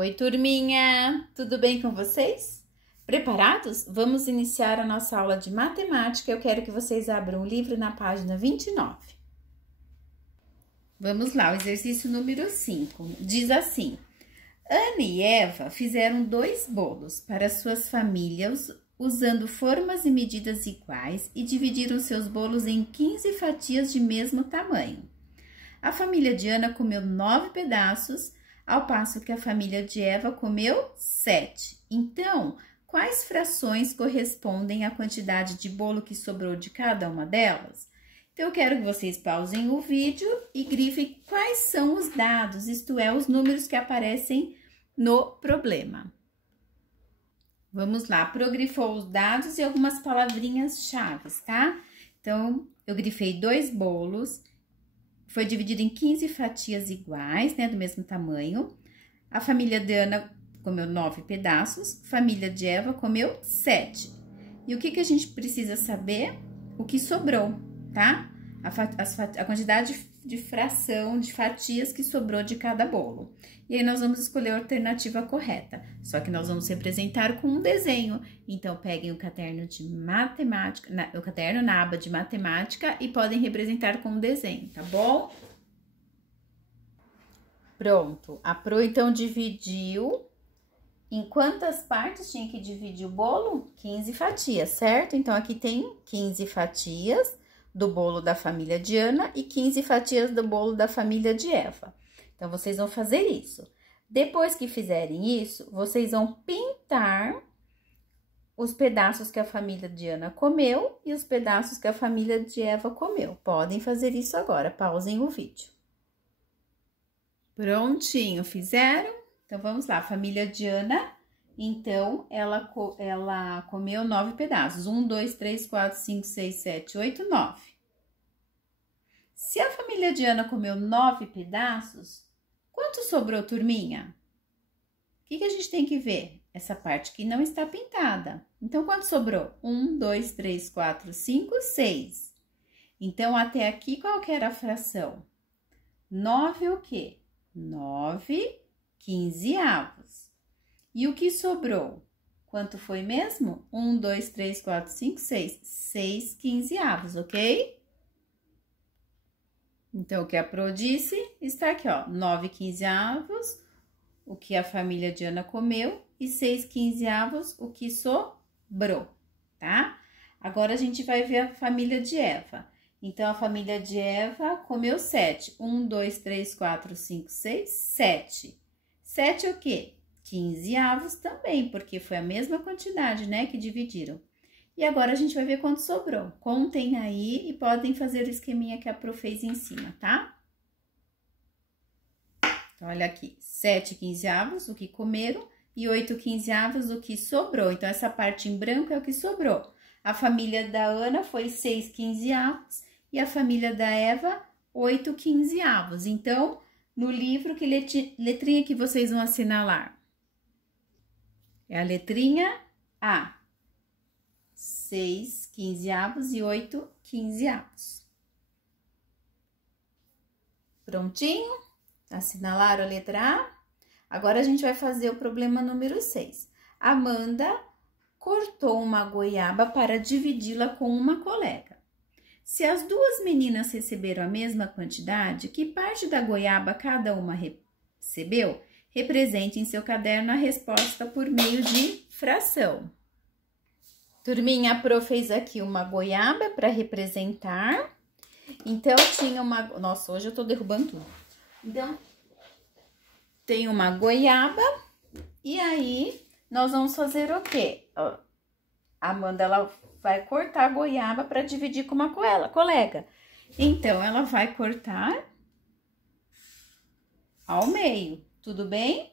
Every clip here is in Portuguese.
Oi, turminha! Tudo bem com vocês? Preparados? Vamos iniciar a nossa aula de matemática. Eu quero que vocês abram o livro na página 29. Vamos lá, o exercício número 5. Diz assim: Ana e Eva fizeram 2 bolos para suas famílias usando formas e medidas iguais e dividiram seus bolos em 15 fatias de mesmo tamanho. A família de Ana comeu 9 pedaços, ao passo que a família de Eva comeu 7. Então, quais frações correspondem à quantidade de bolo que sobrou de cada uma delas? Então, eu quero que vocês pausem o vídeo e grifem quais são os dados, isto é, os números que aparecem no problema. Vamos lá, grifou os dados e algumas palavrinhas-chave, tá? Então, eu grifei 2 bolos. Foi dividido em 15 fatias iguais, né, do mesmo tamanho. A família de Ana comeu 9 pedaços, a família de Eva comeu 7. E o que a gente precisa saber? O que sobrou, tá? A quantidade de fração, de fatias que sobrou de cada bolo. E aí, nós vamos escolher a alternativa correta. Só que nós vamos representar com um desenho. Então, peguem o caderno de matemática, o caderno na aba de matemática e podem representar com um desenho, tá bom? Pronto. A Pro, então, dividiu. Em quantas partes tinha que dividir o bolo? 15 fatias, certo? Então, aqui tem 15 fatias do bolo da família de Ana e 15 fatias do bolo da família de Eva. Então, vocês vão fazer isso. Depois que fizerem isso, vocês vão pintar os pedaços que a família de Ana comeu e os pedaços que a família de Eva comeu. Podem fazer isso agora, pausem o vídeo. Prontinho, fizeram? Então, vamos lá, a família de Ana, então, ela comeu 9 pedaços. 1, 2, 3, 4, 5, 6, 7, 8, 9. Se a família de Ana comeu 9 pedaços, quanto sobrou, turminha? O que a gente tem que ver? Essa parte que não está pintada. Então, quanto sobrou? 1, 2, 3, 4, 5, 6. Então, até aqui, qual que era a fração? 9 o quê? 9 quinzeavos. E o que sobrou? Quanto foi mesmo? 1, 2, 3, 4, 5, 6. 6 quinzeavos, ok? Então, o que a Pro disse está aqui, ó. 9 quinzeavos, o que a família de Ana comeu, e 6 quinzeavos, o que sobrou, tá? Agora, a gente vai ver a família de Eva. Então, a família de Eva comeu 7. 1, 2, 3, 4, 5, 6, 7. 7 o quê? Quinzeavos também, porque foi a mesma quantidade, né, que dividiram. E agora, a gente vai ver quanto sobrou. Contem aí e podem fazer o esqueminha que a Pro fez em cima, tá? Então, olha aqui, 7 quinzeavos, o que comeram, e 8 quinzeavos, o que sobrou. Então, essa parte em branco é o que sobrou. A família da Ana foi 6 quinzeavos e a família da Eva, 8 quinzeavos. Então, no livro, que letrinha que vocês vão assinalar? É a letrinha A. 6 quinzeavos e 8 quinzeavos. Prontinho? Assinalaram a letra A? Agora, a gente vai fazer o problema número 6. Amanda cortou uma goiaba para dividi-la com uma colega. Se as 2 meninas receberam a mesma quantidade, que parte da goiaba cada uma recebeu? Represente em seu caderno a resposta por meio de fração. Turminha, a Pro fez aqui uma goiaba para representar. Então, tinha uma... Nossa, hoje eu tô derrubando tudo. Então, tem uma goiaba e aí nós vamos fazer o quê? A Amanda, ela vai cortar a goiaba para dividir com uma colega. Então, ela vai cortar ao meio, tudo bem?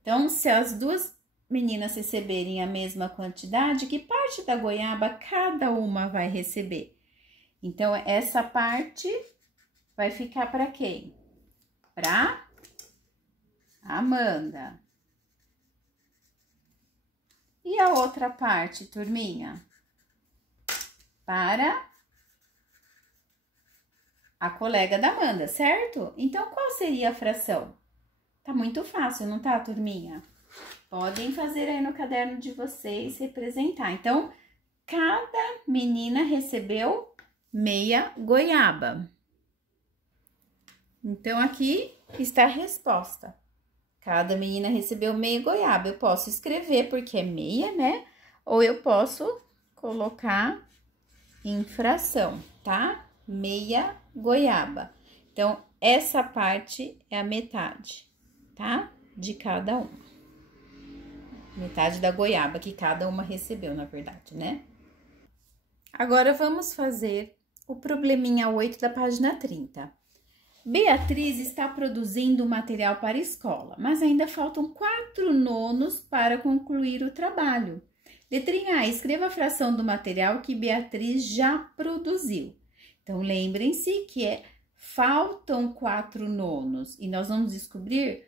Então, se as 2 meninas receberem a mesma quantidade, que parte da goiaba cada uma vai receber? Então, essa parte vai ficar para quem? Para Amanda. E a outra parte, turminha? Para a colega da Amanda, certo? Então, qual seria a fração? Tá muito fácil, não tá, turminha? Podem fazer aí no caderno de vocês representar. Então, cada menina recebeu meia goiaba. Então, aqui está a resposta. Cada menina recebeu meia goiaba. Eu posso escrever porque é meia, né? Ou eu posso colocar em fração, tá? Meia goiaba. Então, essa parte é a metade, tá? De cada uma. Metade da goiaba que cada uma recebeu, na verdade, né? Agora, vamos fazer o probleminha 8 da página 30. Beatriz está produzindo material para a escola, mas ainda faltam 4 nonos para concluir o trabalho. Letrinha A, escreva a fração do material que Beatriz já produziu. Então, lembrem-se que faltam 4 nonos e nós vamos descobrir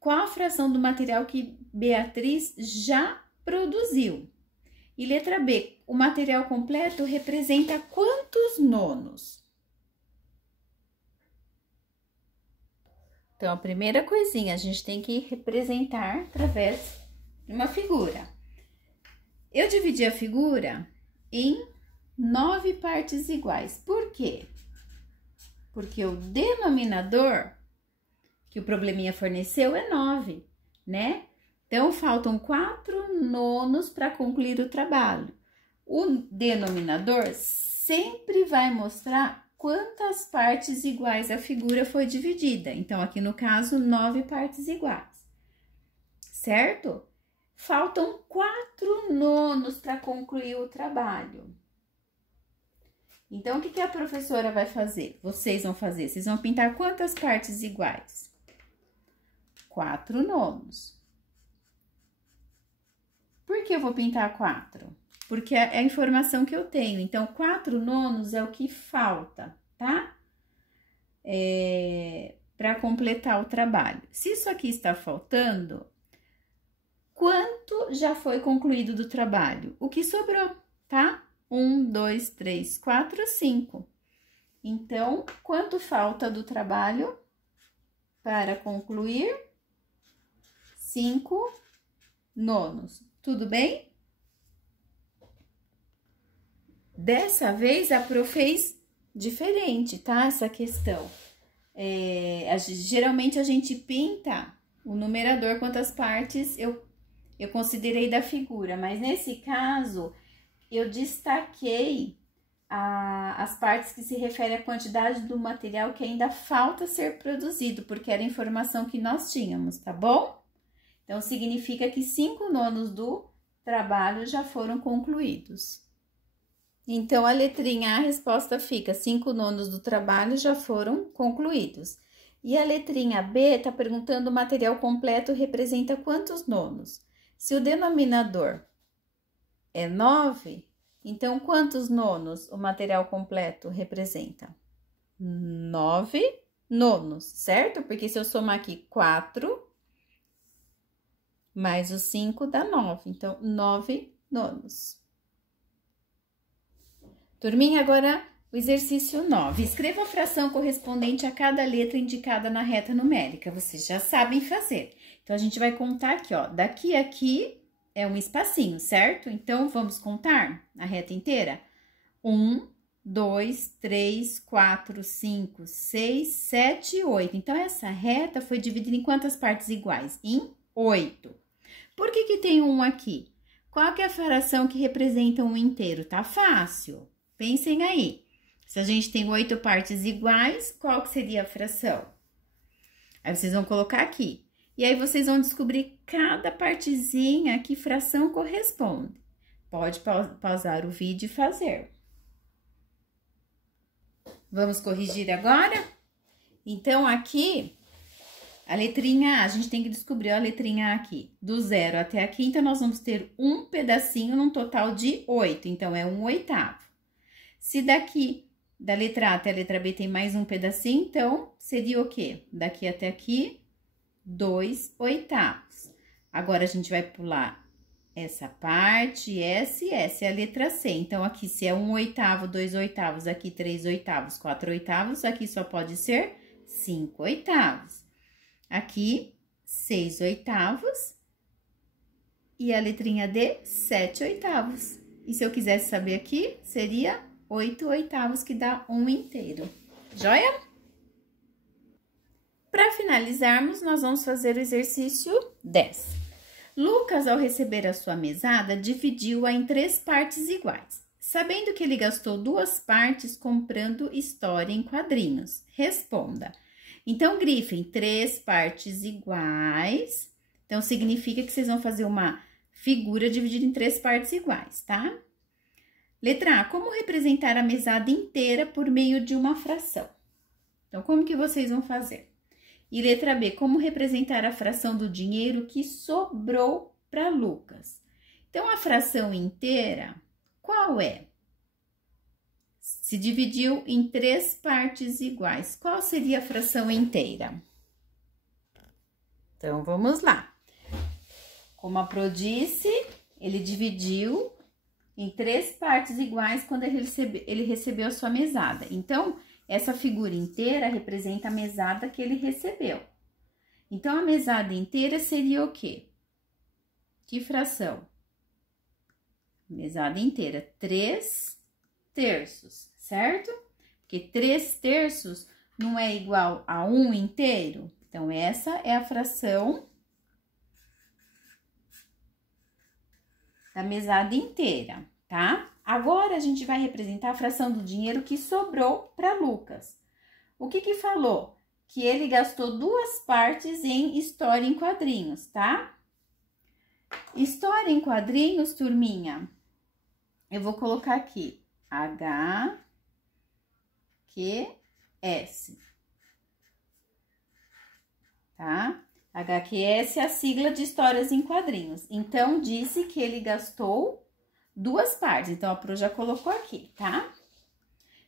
qual a fração do material que Beatriz já produziu. E letra B, o material completo representa quantos nonos? Então, a primeira coisinha, a gente tem que representar através de uma figura. Eu dividi a figura em 9 partes iguais. Por quê? Porque o denominador que o probleminha forneceu é 9, né? Então, faltam 4 nonos para concluir o trabalho. O denominador sempre vai mostrar quantas partes iguais a figura foi dividida. Então, aqui no caso, 9 partes iguais, certo? Faltam 4 nonos para concluir o trabalho. Então, o que a professora vai fazer? Vocês vão fazer? Vocês vão pintar quantas partes iguais? 4 nonos. Por que eu vou pintar 4? Porque é a informação que eu tenho. Então, 4 nonos é o que falta, tá? Para completar o trabalho. Se isso aqui está faltando, quanto já foi concluído do trabalho? O que sobrou, tá? 1, 2, 3, 4, 5. Então, quanto falta do trabalho para concluir? 5 nonos. Tudo bem? Dessa vez, a Pro fez diferente, tá? Essa questão. Geralmente, a gente pinta o numerador, quantas partes eu considerei da figura. Mas, nesse caso, eu destaquei as partes que se referem à quantidade do material que ainda falta ser produzido, porque era a informação que nós tínhamos, tá bom? Então, significa que 5 nonos do trabalho já foram concluídos. Então, a letrinha A, a resposta fica: 5 nonos do trabalho já foram concluídos. E a letrinha B está perguntando o material completo representa quantos nonos? Se o denominador é 9, então quantos nonos o material completo representa? 9 nonos, certo? Porque se eu somar aqui 4 mais os 5 dá 9, então 9 nonos. Turminha, agora o exercício 9. Escreva a fração correspondente a cada letra indicada na reta numérica. Vocês já sabem fazer. Então, a gente vai contar aqui, ó. Daqui a aqui é um espacinho, certo? Então, vamos contar a reta inteira? 1, 2, 3, 4, 5, 6, 7, 8. Então, essa reta foi dividida em quantas partes iguais? Em 8. Por que tem um aqui? Qual que é a fração que representa um inteiro? Tá fácil. Pensem aí. Se a gente tem 8 partes iguais, qual que seria a fração? Aí, vocês vão colocar aqui. E aí, vocês vão descobrir cada partezinha que fração corresponde. Pode pausar o vídeo e fazer. Vamos corrigir agora? Então, aqui, a letrinha A, a gente tem que descobrir a letrinha A aqui. Do 0 até aqui, então, nós vamos ter um pedacinho num total de 8. Então, é 1/8. Se daqui, da letra A até a letra B, tem mais um pedacinho, então, seria o quê? Daqui até aqui, 2/8. Agora, a gente vai pular essa parte, essa e essa é a letra C. Então, aqui, se é 1/8, 2/8, aqui 3/8, 4/8, aqui só pode ser 5/8. Aqui, 6/8. E a letrinha D, 7/8. E se eu quisesse saber aqui, seria 8/8, que dá 1 inteiro. Joia? Para finalizarmos, nós vamos fazer o exercício 10. Lucas, ao receber a sua mesada, dividiu-a em 3 partes iguais. Sabendo que ele gastou 2 partes comprando história em quadrinhos. Responda. Então, grifem 3 partes iguais. Então, significa que vocês vão fazer uma figura dividida em 3 partes iguais, tá? Letra A, como representar a mesada inteira por meio de uma fração? Então, como que vocês vão fazer? E letra B, como representar a fração do dinheiro que sobrou para Lucas? Então, a fração inteira, qual é? Se dividiu em 3 partes iguais, qual seria a fração inteira? Então, vamos lá. Como a Pro disse, ele dividiu em 3 partes iguais quando ele recebeu a sua mesada. Então, essa figura inteira representa a mesada que ele recebeu. Então, a mesada inteira seria o quê? Que fração? Mesada inteira, 3/3, certo? Porque 3/3 não é igual a 1 inteiro. Então, essa é a fração da mesada inteira, tá? Agora, a gente vai representar a fração do dinheiro que sobrou para Lucas. O que que falou? Que ele gastou 2 partes em história em quadrinhos, tá? História em quadrinhos, turminha, eu vou colocar aqui HQS, tá? HQS é a sigla de histórias em quadrinhos. Então, disse que ele gastou 2 partes. Então, a Pro já colocou aqui, tá?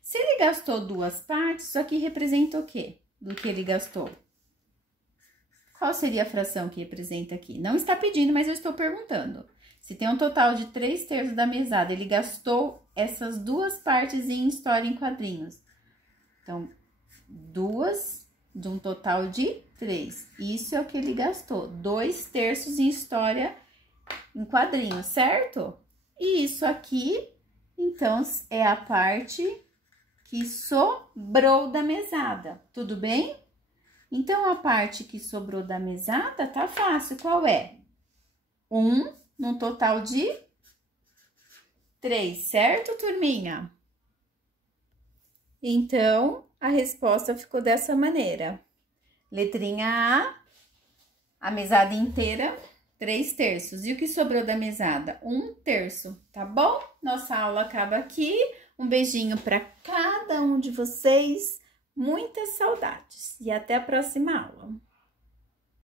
Se ele gastou 2 partes, isso aqui representa o quê? Do que ele gastou? Qual seria a fração que representa aqui? Não está pedindo, mas eu estou perguntando. Se tem um total de 3/3 da mesada, ele gastou essas 2 partes em história em quadrinhos. Então, 2 de um total de 3. Isso é o que ele gastou. 2/3 em história em quadrinhos, certo? E isso aqui, então, é a parte que sobrou da mesada. Tudo bem? Então, a parte que sobrou da mesada tá fácil. Qual é? 1 num total de 3, certo, turminha? Então, a resposta ficou dessa maneira. Letrinha A mesada inteira, 3/3. E o que sobrou da mesada? 1/3, tá bom? Nossa aula acaba aqui. Um beijinho para cada um de vocês. Muitas saudades. E até a próxima aula.